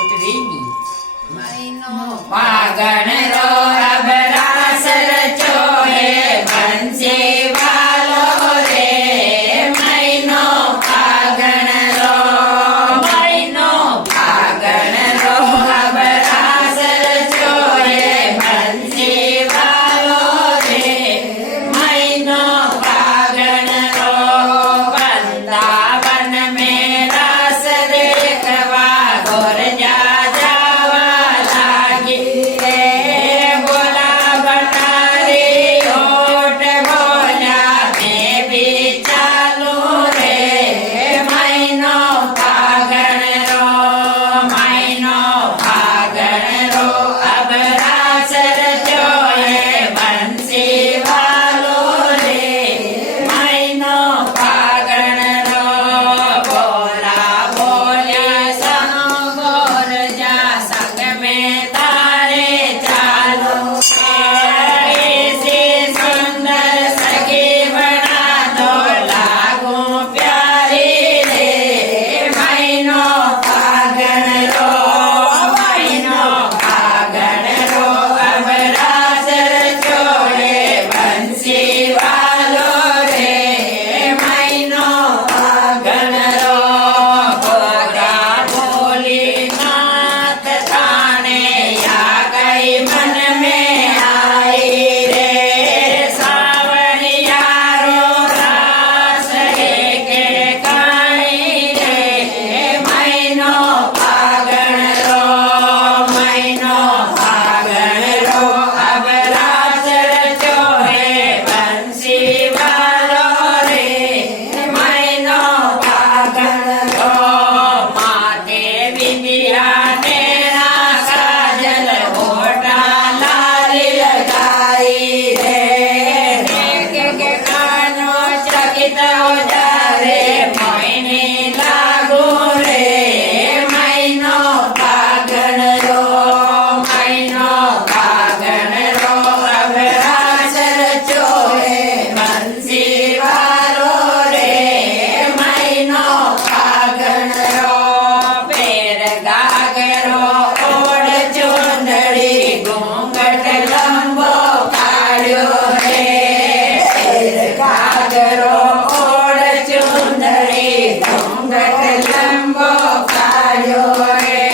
ઉતરીની મહિનો પાગણ રો અબરાસ રચો હે બંસી વાલો રે મહિનો પાગણ રો અબરાસ રચો હે બંસી વાલો રે મહિનો પાગણ રો વૃંદાવન में रास देखवा गोर जा जावा लागी रे बोला बनारी होठ बोला मैं भी चालू रे महीनो फागण रो अब रास रचो है बंसी वालो रे महीनो फागण रो बोला बोले सनो गोर जा संग में तारे चालो ऐसी सुंदर सखी बना दो लागू प्यारी रे महीनो फागण रो अब रास रचो है बंसी वालो रे महीनो फागण रो गोरा बोली नाथ थाने या गई मन में आई रे सावरिया रो रास के काई रे महीनो फागण रो अब रास रचो है बंसी वालो रे महीनो फागण रो माथे बिंदिया तेरा काजल होठा लाली लगाई रे देख के कानो चकित हो जा रे मोहिनी लागू रे महीनो फागण रो अब रास रचो है बंसी वालो रे महीनो फागण रो पैर गागरो ओढ़ चुंदड़ी घूंघट लंबो काढ़्यो रे पैर गागरो ओढ़ चुंदड़ी घूंघट लंबो काढ़्यो रे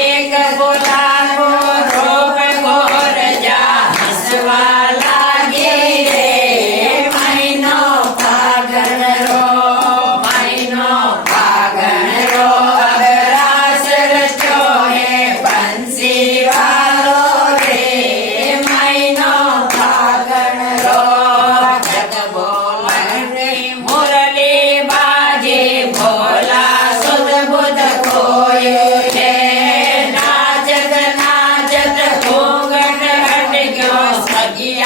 एक गुलाबो रोप गोर जा हसवा लागी रे महीनो फागण रो अब रास रचो है बंसी वालो रे महीनो फागण रो जग बोलन मुरली बाजे भोला सुध बुध कोय रे नाचत घूंघट हट गयो सगिया